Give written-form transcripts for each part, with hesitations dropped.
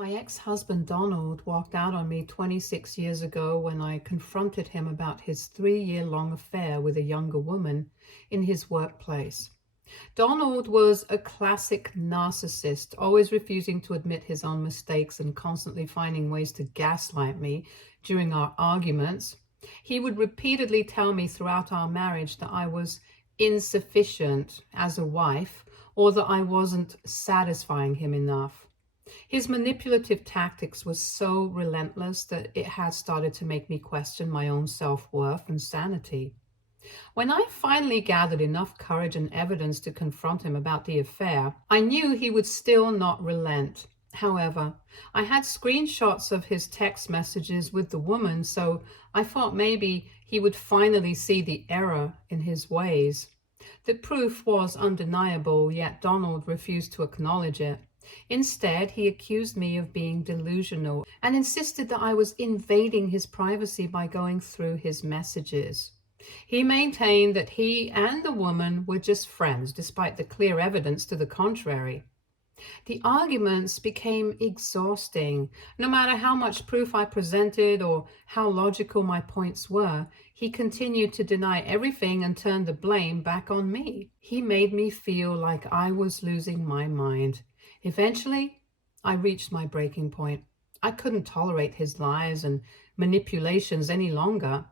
My ex-husband Donald walked out on me 26 years ago when I confronted him about his 3-year-long affair with a younger woman in his workplace. Donald was a classic narcissist, always refusing to admit his own mistakes and constantly finding ways to gaslight me during our arguments. He would repeatedly tell me throughout our marriage that I was insufficient as a wife or that I wasn't satisfying him enough. His manipulative tactics were so relentless that it had started to make me question my own self-worth and sanity. When I finally gathered enough courage and evidence to confront him about the affair, I knew he would still not relent. However, I had screenshots of his text messages with the woman, so I thought maybe he would finally see the error in his ways. The proof was undeniable, yet Donald refused to acknowledge it. Instead, he accused me of being delusional and insisted that I was invading his privacy by going through his messages. He maintained that he and the woman were just friends, despite the clear evidence to the contrary. The arguments became exhausting. No matter how much proof I presented or how logical my points were, he continued to deny everything and turn the blame back on me. He made me feel like I was losing my mind. Eventually, I reached my breaking point. I couldn't tolerate his lies and manipulations any longer.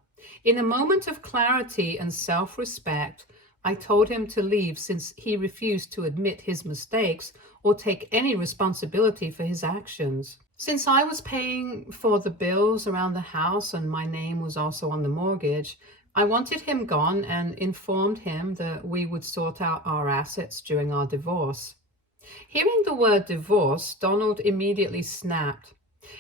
In a moment of clarity and self-respect, I told him to leave since he refused to admit his mistakes or take any responsibility for his actions. Since I was paying for the bills around the house and my name was also on the mortgage, I wanted him gone and informed him that we would sort out our assets during our divorce. Hearing the word divorce, Donald immediately snapped.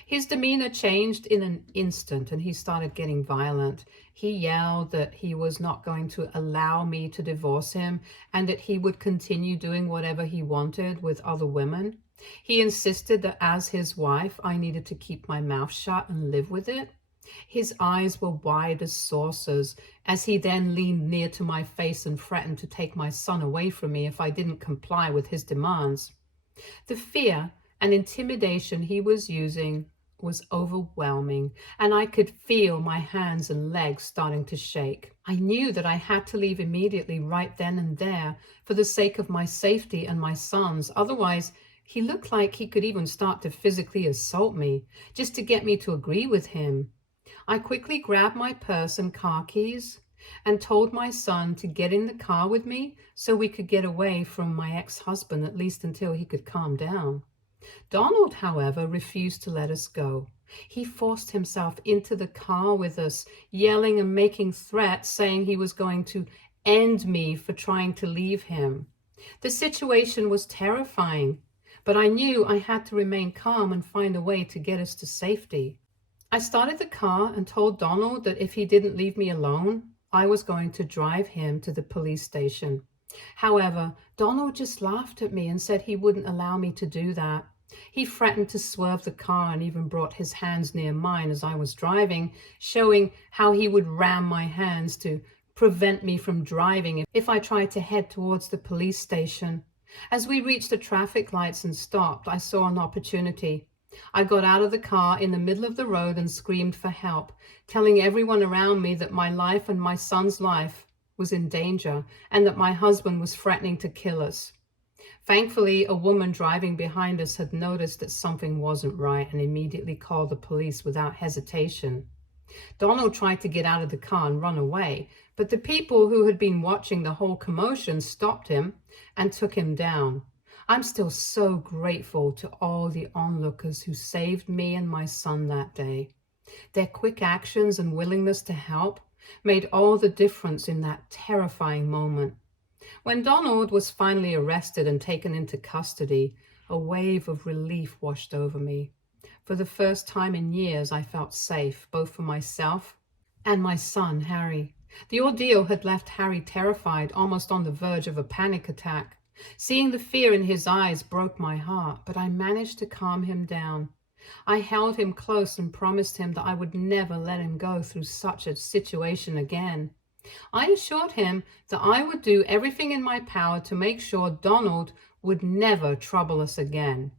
His demeanor changed in an instant and he started getting violent. He yelled that he was not going to allow me to divorce him and that he would continue doing whatever he wanted with other women. He insisted that as his wife, I needed to keep my mouth shut and live with it. His eyes were wide as saucers as he then leaned near to my face and threatened to take my son away from me if I didn't comply with his demands. The fear and intimidation he was using was overwhelming, and I could feel my hands and legs starting to shake. I knew that I had to leave immediately right then and there for the sake of my safety and my son's. Otherwise, he looked like he could even start to physically assault me just to get me to agree with him. I quickly grabbed my purse and car keys and told my son to get in the car with me so we could get away from my ex-husband, at least until he could calm down. Donald, however, refused to let us go. He forced himself into the car with us, yelling and making threats, saying he was going to end me for trying to leave him. The situation was terrifying, but I knew I had to remain calm and find a way to get us to safety. I started the car and told Donald that if he didn't leave me alone, I was going to drive him to the police station. However, Donald just laughed at me and said he wouldn't allow me to do that. He threatened to swerve the car and even brought his hands near mine as I was driving, showing how he would ram my hands to prevent me from driving if I tried to head towards the police station. As we reached the traffic lights and stopped, I saw an opportunity. I got out of the car in the middle of the road and screamed for help, telling everyone around me that my life and my son's life was in danger and that my husband was threatening to kill us. Thankfully, a woman driving behind us had noticed that something wasn't right and immediately called the police without hesitation. Donald tried to get out of the car and run away, but the people who had been watching the whole commotion stopped him and took him down. I'm still so grateful to all the onlookers who saved me and my son that day. Their quick actions and willingness to help made all the difference in that terrifying moment. When Donald was finally arrested and taken into custody, a wave of relief washed over me. For the first time in years, I felt safe, both for myself and my son, Harry. The ordeal had left Harry terrified, almost on the verge of a panic attack. Seeing the fear in his eyes broke my heart, but I managed to calm him down. I held him close and promised him that I would never let him go through such a situation again. I assured him that I would do everything in my power to make sure Donald would never trouble us again.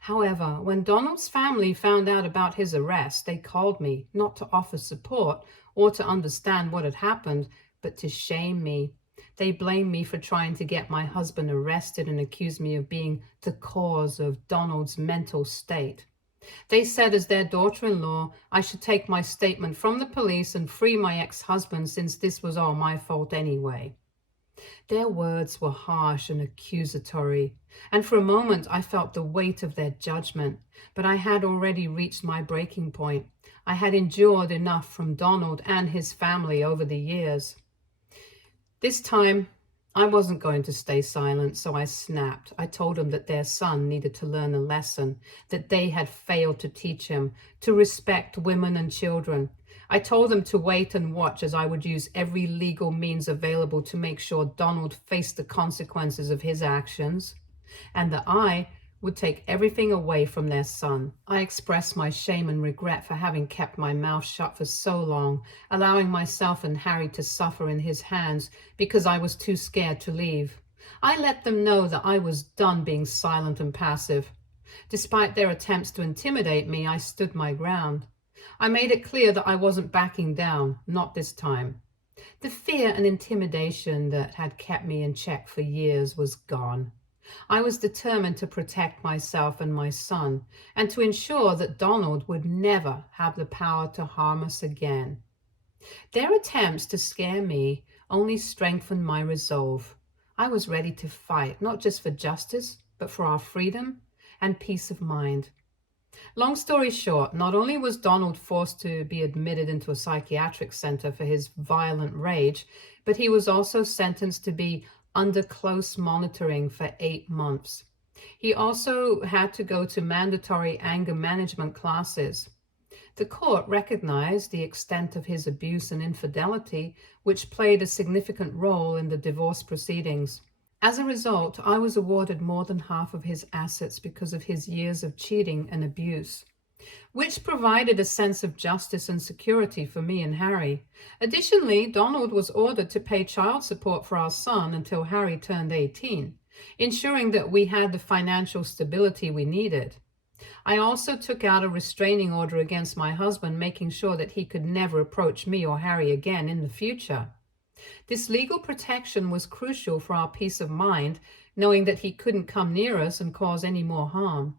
However, when Donald's family found out about his arrest, they called me, not to offer support or to understand what had happened, but to shame me. They blamed me for trying to get my husband arrested and accused me of being the cause of Donald's mental state. They said as their daughter-in-law, I should take my statement from the police and free my ex-husband since this was all my fault anyway. Their words were harsh and accusatory, and for a moment I felt the weight of their judgment, but I had already reached my breaking point. I had endured enough from Donald and his family over the years. This time, I wasn't going to stay silent, so I snapped. I told them that their son needed to learn a lesson, that they had failed to teach him to respect women and children. I told them to wait and watch as I would use every legal means available to make sure Donald faced the consequences of his actions, and that I would take everything away from their son. I expressed my shame and regret for having kept my mouth shut for so long, allowing myself and Harry to suffer in his hands because I was too scared to leave. I let them know that I was done being silent and passive. Despite their attempts to intimidate me, I stood my ground. I made it clear that I wasn't backing down, not this time. The fear and intimidation that had kept me in check for years was gone. I was determined to protect myself and my son, and to ensure that Donald would never have the power to harm us again. Their attempts to scare me only strengthened my resolve. I was ready to fight, not just for justice, but for our freedom and peace of mind. Long story short, not only was Donald forced to be admitted into a psychiatric center for his violent rage, but he was also sentenced to be under close monitoring for 8 months. He also had to go to mandatory anger management classes. The court recognized the extent of his abuse and infidelity, which played a significant role in the divorce proceedings. As a result, I was awarded more than half of his assets because of his years of cheating and abuse, which provided a sense of justice and security for me and Harry. Additionally, Donald was ordered to pay child support for our son until Harry turned 18, ensuring that we had the financial stability we needed. I also took out a restraining order against my husband, making sure that he could never approach me or Harry again in the future. This legal protection was crucial for our peace of mind, knowing that he couldn't come near us and cause any more harm.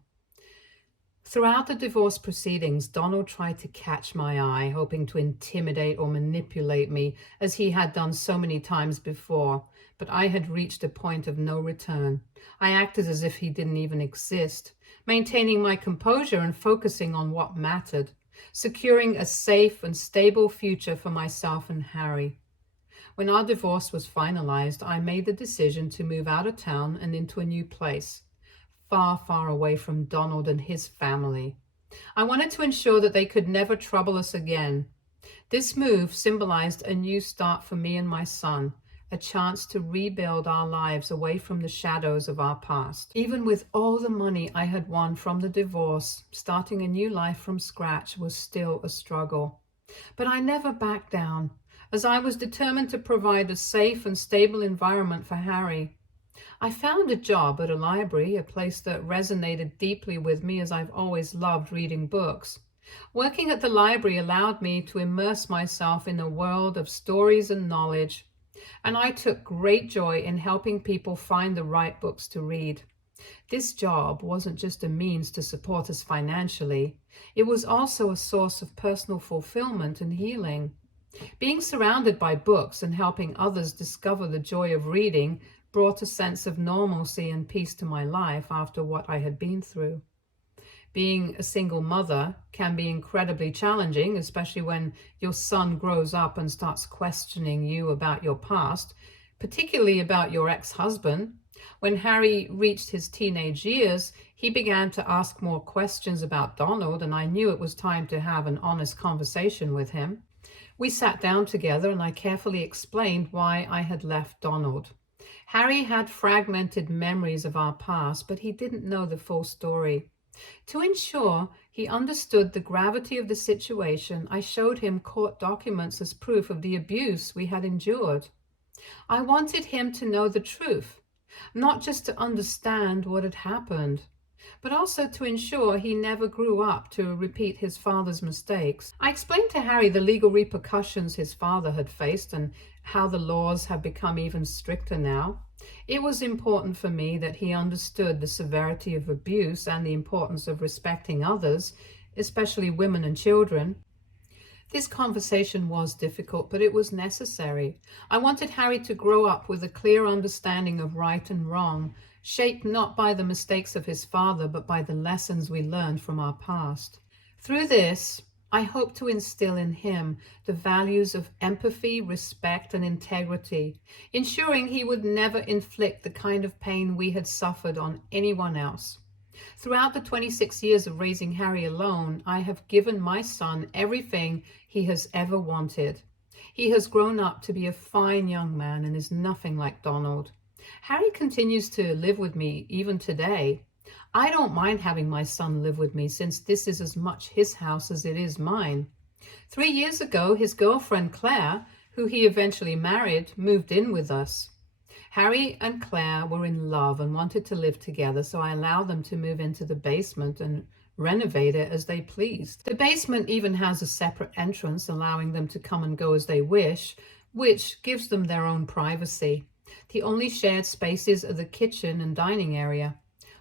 Throughout the divorce proceedings, Donald tried to catch my eye, hoping to intimidate or manipulate me, as he had done so many times before, but I had reached a point of no return. I acted as if he didn't even exist, maintaining my composure and focusing on what mattered, securing a safe and stable future for myself and Harry. When our divorce was finalized, I made the decision to move out of town and into a new place, far, far away from Donald and his family. I wanted to ensure that they could never trouble us again. This move symbolized a new start for me and my son, a chance to rebuild our lives away from the shadows of our past. Even with all the money I had won from the divorce, starting a new life from scratch was still a struggle. But I never backed down, as I was determined to provide a safe and stable environment for Harry. I found a job at a library, a place that resonated deeply with me, as I've always loved reading books. Working at the library allowed me to immerse myself in a world of stories and knowledge, and I took great joy in helping people find the right books to read. This job wasn't just a means to support us financially, it was also a source of personal fulfillment and healing. Being surrounded by books and helping others discover the joy of reading brought a sense of normalcy and peace to my life after what I had been through. Being a single mother can be incredibly challenging, especially when your son grows up and starts questioning you about your past, particularly about your ex-husband. When Harry reached his teenage years, he began to ask more questions about Donald, and I knew it was time to have an honest conversation with him. We sat down together and I carefully explained why I had left Donald. Harry had fragmented memories of our past, but he didn't know the full story. To ensure he understood the gravity of the situation, I showed him court documents as proof of the abuse we had endured. I wanted him to know the truth, not just to understand what had happened. but also to ensure he never grew up to repeat his father's mistakes. I explained to Harry the legal repercussions his father had faced and how the laws have become even stricter now. It was important for me that he understood the severity of abuse and the importance of respecting others, especially women and children. This conversation was difficult, but it was necessary. I wanted Harry to grow up with a clear understanding of right and wrong, shaped not by the mistakes of his father, but by the lessons we learned from our past. Through this, I hope to instill in him the values of empathy, respect, and integrity, ensuring he would never inflict the kind of pain we had suffered on anyone else. Throughout the 26 years of raising Harry alone, I have given my son everything he has ever wanted. He has grown up to be a fine young man and is nothing like Donald. Harry continues to live with me even today. I don't mind having my son live with me since this is as much his house as it is mine. 3 years ago, his girlfriend Claire, who he eventually married, moved in with us. Harry and Claire were in love and wanted to live together, so I allowed them to move into the basement and renovate it as they pleased. The basement even has a separate entrance, allowing them to come and go as they wish, which gives them their own privacy. The only shared spaces are the kitchen and dining area,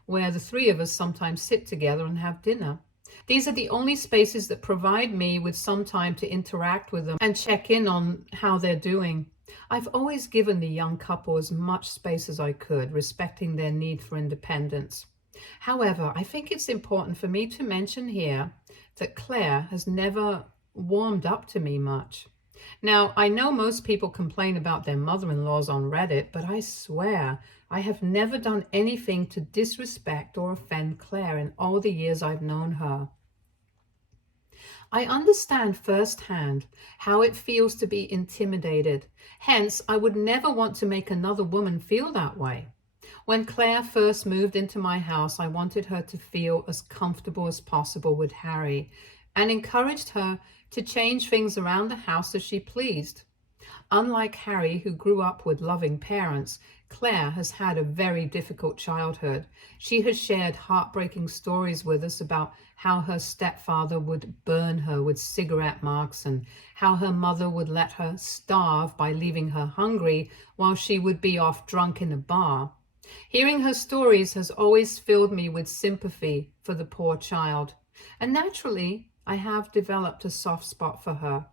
where the three of us sometimes sit together and have dinner. These are the only spaces that provide me with some time to interact with them and check in on how they're doing. I've always given the young couple as much space as I could, respecting their need for independence. However, I think it's important for me to mention here that Claire has never warmed up to me much. Now, I know most people complain about their mother-in-laws on Reddit, but I swear I have never done anything to disrespect or offend Claire in all the years I've known her. I understand firsthand how it feels to be intimidated. Hence, I would never want to make another woman feel that way. When Claire first moved into my house, I wanted her to feel as comfortable as possible with Harry and encouraged her to change things around the house as she pleased. Unlike Harry, who grew up with loving parents, Claire has had a very difficult childhood. She has shared heartbreaking stories with us about how her stepfather would burn her with cigarette marks and how her mother would let her starve by leaving her hungry while she would be off drunk in a bar. Hearing her stories has always filled me with sympathy for the poor child, and naturally, I have developed a soft spot for her.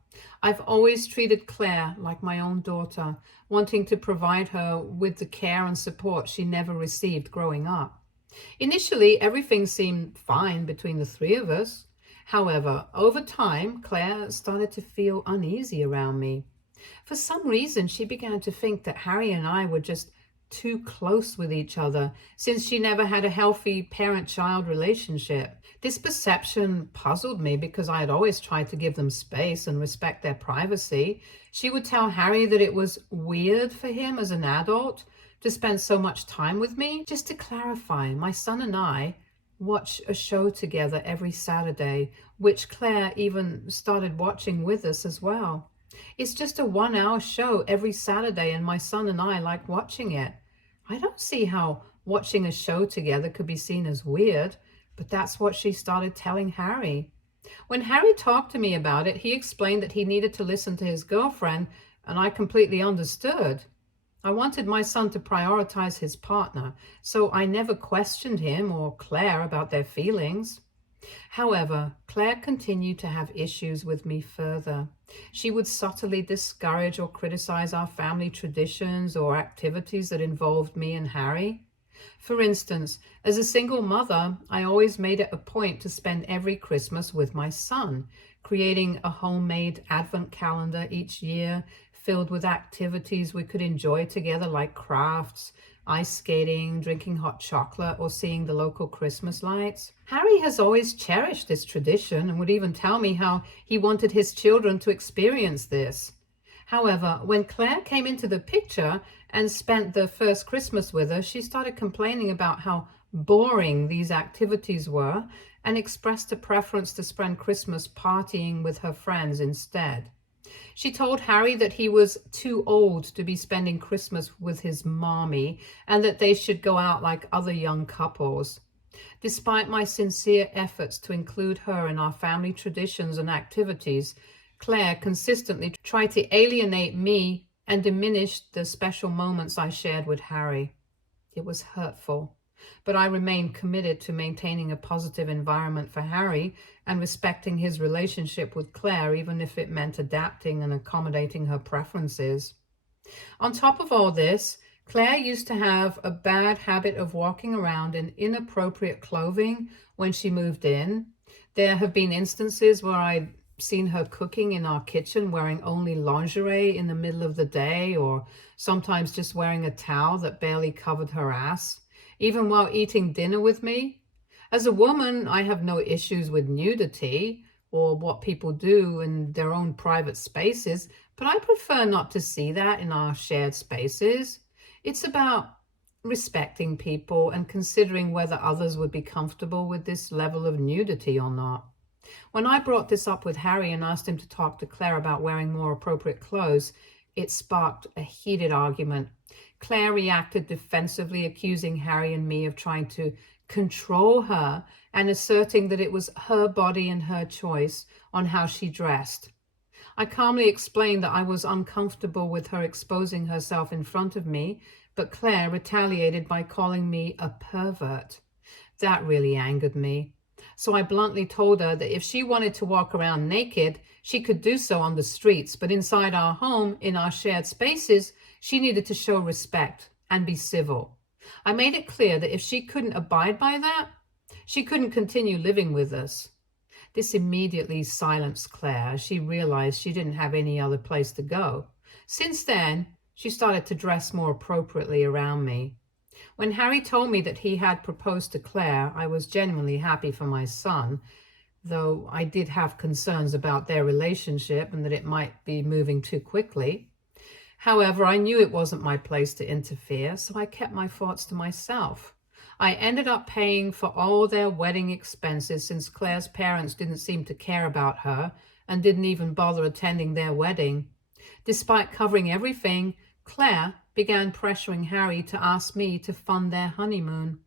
I've always treated Claire like my own daughter, wanting to provide her with the care and support she never received growing up. Initially, everything seemed fine between the three of us. However, over time, Claire started to feel uneasy around me. For some reason, she began to think that Harry and I were just too close with each other, since she never had a healthy parent-child relationship. This perception puzzled me because I had always tried to give them space and respect their privacy. She would tell Harry that it was weird for him as an adult to spend so much time with me. Just to clarify, my son and I watch a show together every Saturday, which Claire even started watching with us as well. It's just a 1-hour show every Saturday, and my son and I like watching it. I don't see how watching a show together could be seen as weird, but that's what she started telling Harry. When Harry talked to me about it, he explained that he needed to listen to his girlfriend, and I completely understood. I wanted my son to prioritize his partner, so I never questioned him or Claire about their feelings. However, Claire continued to have issues with me further. She would subtly discourage or criticize our family traditions or activities that involved me and Harry. For instance, as a single mother, I always made it a point to spend every Christmas with my son, creating a homemade advent calendar each year filled with activities we could enjoy together, like crafts, ice skating, drinking hot chocolate, or seeing the local Christmas lights. Harry has always cherished this tradition and would even tell me how he wanted his children to experience this. However, when Claire came into the picture and spent the first Christmas with us, she started complaining about how boring these activities were and expressed a preference to spend Christmas partying with her friends instead. She told Harry that he was too old to be spending Christmas with his mommy and that they should go out like other young couples. Despite my sincere efforts to include her in our family traditions and activities, Claire consistently tried to alienate me and diminish the special moments I shared with Harry. It was hurtful, but I remained committed to maintaining a positive environment for Harry and respecting his relationship with Claire, even if it meant adapting and accommodating her preferences. On top of all this, Claire used to have a bad habit of walking around in inappropriate clothing when she moved in. There have been instances where I'd seen her cooking in our kitchen wearing only lingerie in the middle of the day, or sometimes just wearing a towel that barely covered her ass, even while eating dinner with me. As a woman, I have no issues with nudity or what people do in their own private spaces, but I prefer not to see that in our shared spaces. It's about respecting people and considering whether others would be comfortable with this level of nudity or not. When I brought this up with Harry and asked him to talk to Claire about wearing more appropriate clothes, it sparked a heated argument. Claire reacted defensively, accusing Harry and me of trying to control her and asserting that it was her body and her choice on how she dressed. I calmly explained that I was uncomfortable with her exposing herself in front of me, but Claire retaliated by calling me a pervert. That really angered me. So I bluntly told her that if she wanted to walk around naked, she could do so on the streets, but inside our home, in our shared spaces, she needed to show respect and be civil. I made it clear that if she couldn't abide by that, she couldn't continue living with us. This immediately silenced Claire as she realized she didn't have any other place to go. Since then, she started to dress more appropriately around me. When Harry told me that he had proposed to Claire, I was genuinely happy for my son, though I did have concerns about their relationship and that it might be moving too quickly. However, I knew it wasn't my place to interfere, so I kept my thoughts to myself. I ended up paying for all their wedding expenses since Claire's parents didn't seem to care about her and didn't even bother attending their wedding. Despite covering everything, Claire began pressuring Harry to ask me to fund their honeymoon.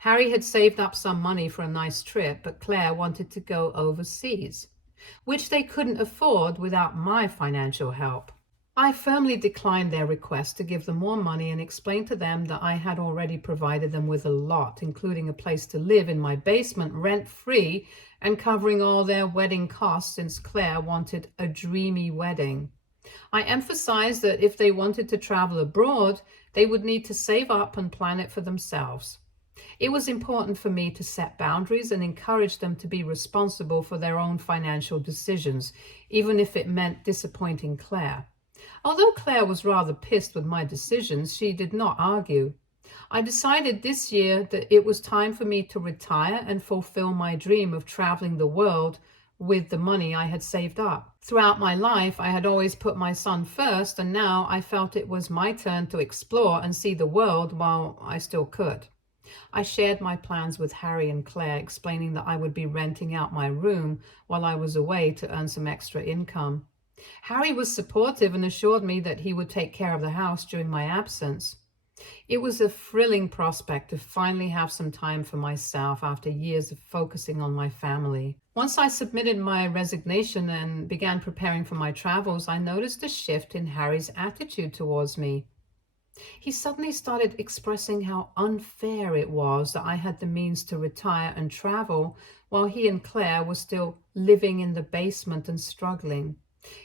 Harry had saved up some money for a nice trip, but Claire wanted to go overseas, which they couldn't afford without my financial help. I firmly declined their request to give them more money and explained to them that I had already provided them with a lot, including a place to live in my basement rent-free and covering all their wedding costs since Claire wanted a dreamy wedding. I emphasized that if they wanted to travel abroad, they would need to save up and plan it for themselves. It was important for me to set boundaries and encourage them to be responsible for their own financial decisions, even if it meant disappointing Claire. Although Claire was rather pissed with my decisions, she did not argue. I decided this year that it was time for me to retire and fulfill my dream of traveling the world with the money I had saved up. Throughout my life, I had always put my son first, and now I felt it was my turn to explore and see the world while I still could. I shared my plans with Harry and Claire, explaining that I would be renting out my room while I was away to earn some extra income. Harry was supportive and assured me that he would take care of the house during my absence. It was a thrilling prospect to finally have some time for myself after years of focusing on my family. Once I submitted my resignation and began preparing for my travels, I noticed a shift in Harry's attitude towards me. He suddenly started expressing how unfair it was that I had the means to retire and travel while he and Claire were still living in the basement and struggling.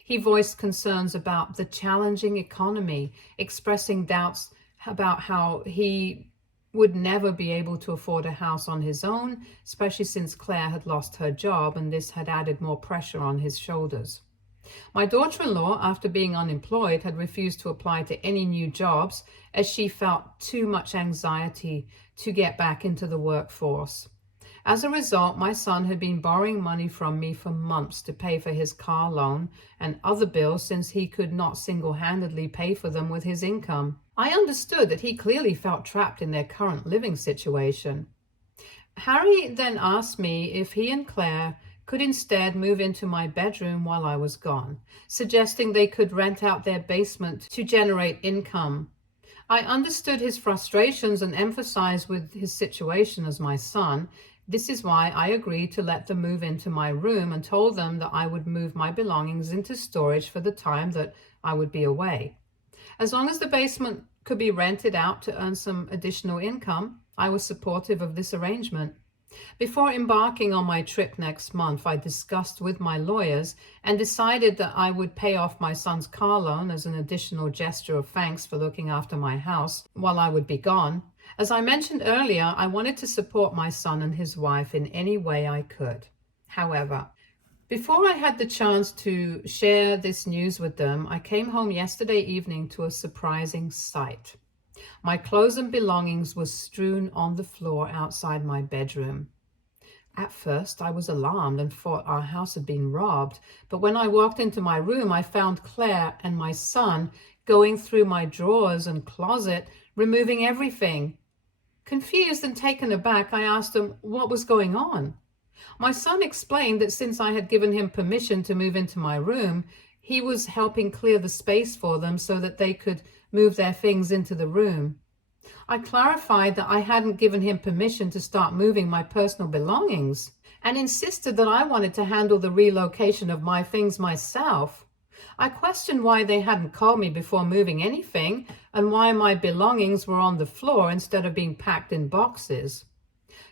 He voiced concerns about the challenging economy, expressing doubts about how he would never be able to afford a house on his own, especially since Claire had lost her job and this had added more pressure on his shoulders. My daughter-in-law, after being unemployed, had refused to apply to any new jobs as she felt too much anxiety to get back into the workforce. As a result, my son had been borrowing money from me for months to pay for his car loan and other bills since he could not single-handedly pay for them with his income. I understood that he clearly felt trapped in their current living situation. Harry then asked me if he and Claire could instead move into my bedroom while I was gone, suggesting they could rent out their basement to generate income. I understood his frustrations and empathized with his situation as my son. This is why I agreed to let them move into my room and told them that I would move my belongings into storage for the time that I would be away. As long as the basement could be rented out to earn some additional income, I was supportive of this arrangement. Before embarking on my trip next month, I discussed with my lawyers and decided that I would pay off my son's car loan as an additional gesture of thanks for looking after my house while I would be gone. As I mentioned earlier, I wanted to support my son and his wife in any way I could. However, before I had the chance to share this news with them, I came home yesterday evening to a surprising sight. My clothes and belongings were strewn on the floor outside my bedroom. At first, I was alarmed and thought our house had been robbed, but when I walked into my room, I found Claire and my son going through my drawers and closet, removing everything. Confused and taken aback, I asked him what was going on. My son explained that since I had given him permission to move into my room, he was helping clear the space for them so that they could move their things into the room. I clarified that I hadn't given him permission to start moving my personal belongings and insisted that I wanted to handle the relocation of my things myself. I questioned why they hadn't called me before moving anything and why my belongings were on the floor instead of being packed in boxes.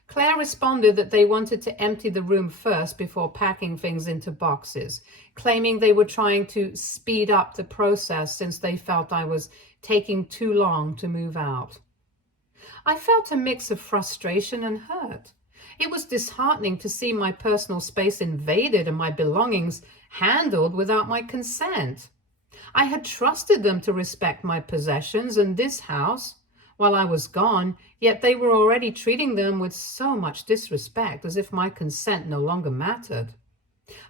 Claire responded that they wanted to empty the room first before packing things into boxes, claiming they were trying to speed up the process since they felt I was taking too long to move out. I felt a mix of frustration and hurt. It was disheartening to see my personal space invaded and my belongings handled without my consent. I had trusted them to respect my possessions and this house while I was gone, yet they were already treating them with so much disrespect, as if my consent no longer mattered.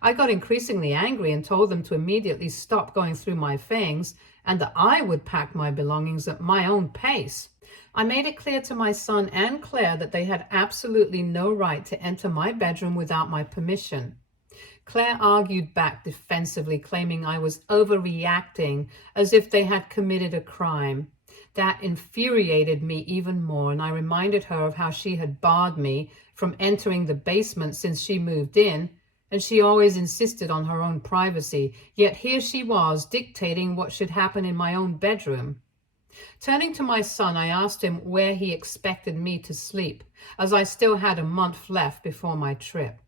I got increasingly angry and told them to immediately stop going through my things and that I would pack my belongings at my own pace. I made it clear to my son and Claire that they had absolutely no right to enter my bedroom without my permission. Claire argued back defensively, claiming I was overreacting, as if they had committed a crime. That infuriated me even more, and I reminded her of how she had barred me from entering the basement since she moved in, and she always insisted on her own privacy, yet here she was dictating what should happen in my own bedroom. Turning to my son, I asked him where he expected me to sleep, as I still had a month left before my trip.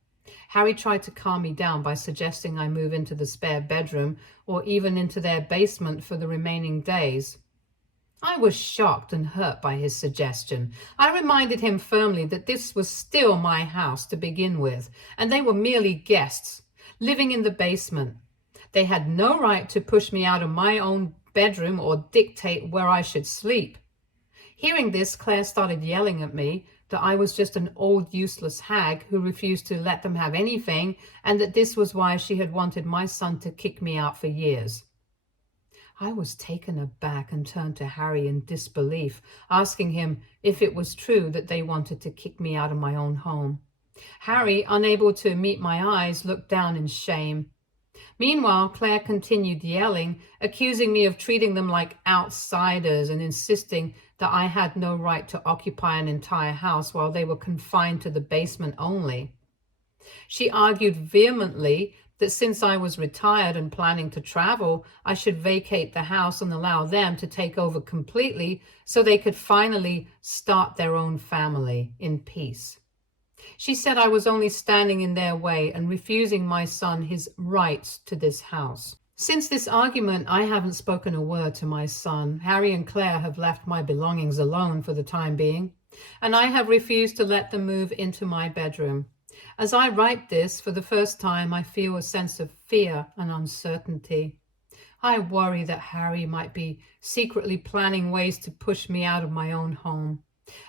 Harry tried to calm me down by suggesting I move into the spare bedroom or even into their basement for the remaining days. I was shocked and hurt by his suggestion. I reminded him firmly that this was still my house to begin with, and they were merely guests, living in the basement. They had no right to push me out of my own bedroom or dictate where I should sleep. Hearing this, Claire started yelling at me that I was just an old useless hag who refused to let them have anything, and that this was why she had wanted my son to kick me out for years. I was taken aback and turned to Harry in disbelief, asking him if it was true that they wanted to kick me out of my own home. Harry, unable to meet my eyes, looked down in shame. Meanwhile, Claire continued yelling, accusing me of treating them like outsiders and insisting that I had no right to occupy an entire house while they were confined to the basement only. She argued vehemently that since I was retired and planning to travel, I should vacate the house and allow them to take over completely so they could finally start their own family in peace. She said I was only standing in their way and refusing my son his rights to this house. Since this argument, I haven't spoken a word to my son. Harry and Claire have left my belongings alone for the time being, and I have refused to let them move into my bedroom. As I write this, for the first time, I feel a sense of fear and uncertainty. I worry that Harry might be secretly planning ways to push me out of my own home.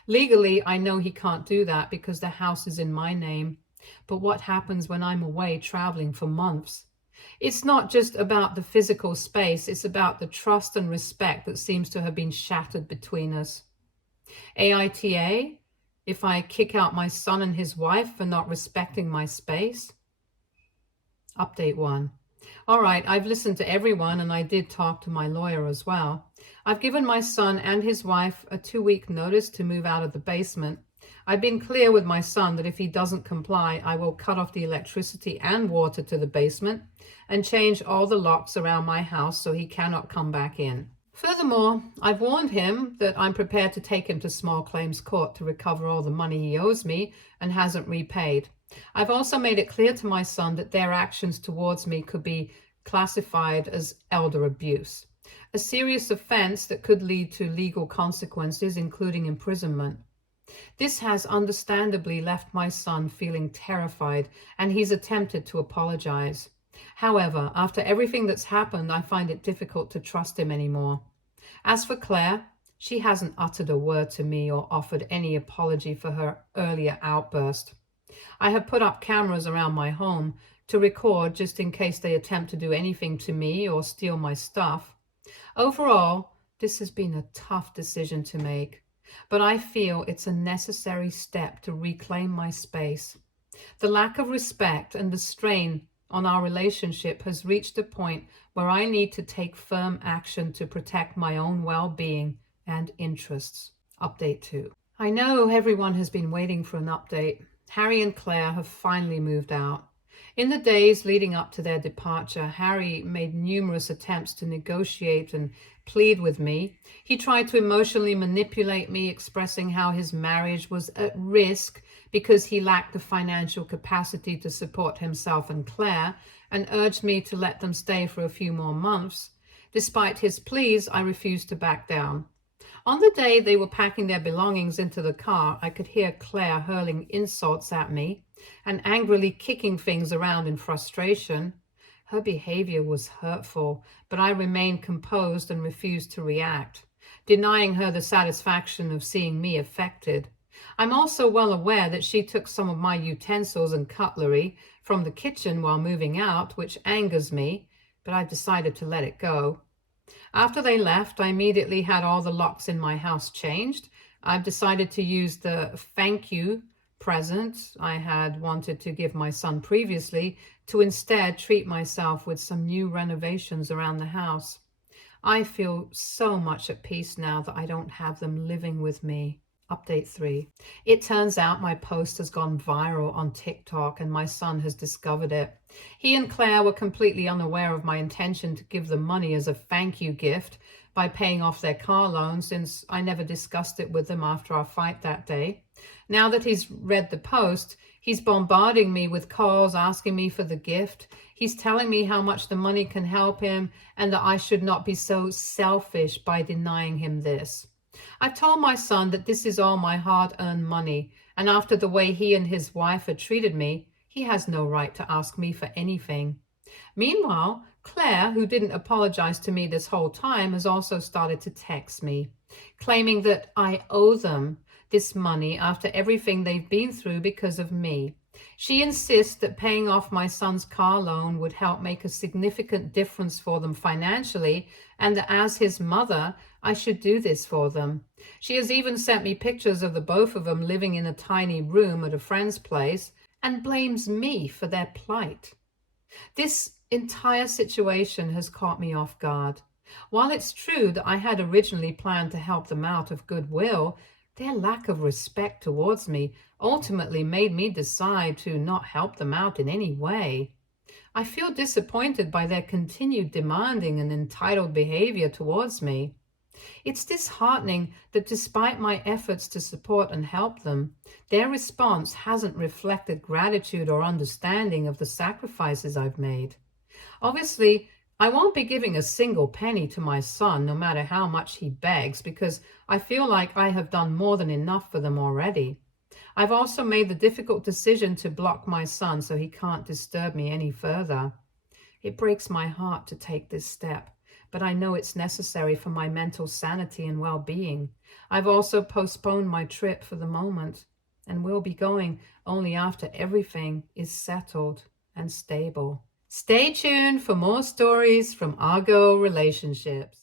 Legally, I know he can't do that because the house is in my name. But what happens when I'm away traveling for months? It's not just about the physical space, it's about the trust and respect that seems to have been shattered between us. AITA? If I kick out my son and his wife for not respecting my space? Update 1. All right, I've listened to everyone and I did talk to my lawyer as well. I've given my son and his wife a 2-week notice to move out of the basement. I've been clear with my son that if he doesn't comply, I will cut off the electricity and water to the basement and change all the locks around my house so he cannot come back in. Furthermore, I've warned him that I'm prepared to take him to small claims court to recover all the money he owes me and hasn't repaid. I've also made it clear to my son that their actions towards me could be classified as elder abuse, a serious offense that could lead to legal consequences, including imprisonment. This has understandably left my son feeling terrified, and he's attempted to apologize. However, after everything that's happened, I find it difficult to trust him anymore. As for Claire, she hasn't uttered a word to me or offered any apology for her earlier outburst. I have put up cameras around my home to record just in case they attempt to do anything to me or steal my stuff. Overall, this has been a tough decision to make, but I feel it's a necessary step to reclaim my space. The lack of respect and the strain on our relationship has reached a point where I need to take firm action to protect my own well-being and interests. Update 2. I know everyone has been waiting for an update. Harry and Claire have finally moved out. In the days leading up to their departure, Harry made numerous attempts to negotiate and plead with me. He tried to emotionally manipulate me, expressing how his marriage was at risk because he lacked the financial capacity to support himself and Claire, and urged me to let them stay for a few more months. Despite his pleas, I refused to back down. On the day they were packing their belongings into the car, I could hear Claire hurling insults at me and angrily kicking things around in frustration. Her behavior was hurtful, but I remained composed and refused to react, denying her the satisfaction of seeing me affected. I'm also well aware that she took some of my utensils and cutlery from the kitchen while moving out, which angers me, but I've decided to let it go. After they left, I immediately had all the locks in my house changed. I've decided to use the thank you present I had wanted to give my son previously to instead treat myself with some new renovations around the house. I feel so much at peace now that I don't have them living with me. Update 3. It turns out my post has gone viral on TikTok and my son has discovered it. He and Claire were completely unaware of my intention to give them money as a thank you gift by paying off their car loan, since I never discussed it with them after our fight that day. Now that he's read the post, he's bombarding me with calls asking me for the gift. He's telling me how much the money can help him and that I should not be so selfish by denying him this. I've told my son that this is all my hard-earned money, and after the way he and his wife had treated me, he has no right to ask me for anything. Meanwhile, Claire, who didn't apologize to me this whole time, has also started to text me, claiming that I owe them this money after everything they've been through because of me. She insists that paying off my son's car loan would help make a significant difference for them financially, and that as his mother, I should do this for them. She has even sent me pictures of the both of them living in a tiny room at a friend's place and blames me for their plight. This entire situation has caught me off guard. While it's true that I had originally planned to help them out of goodwill, their lack of respect towards me ultimately made me decide to not help them out in any way. I feel disappointed by their continued demanding and entitled behavior towards me. It's disheartening that despite my efforts to support and help them, their response hasn't reflected gratitude or understanding of the sacrifices I've made. Obviously, I won't be giving a single penny to my son, no matter how much he begs, because I feel like I have done more than enough for them already. I've also made the difficult decision to block my son so he can't disturb me any further. It breaks my heart to take this step, but I know it's necessary for my mental sanity and well-being. I've also postponed my trip for the moment, and will be going only after everything is settled and stable. Stay tuned for more stories from Argo Relationships.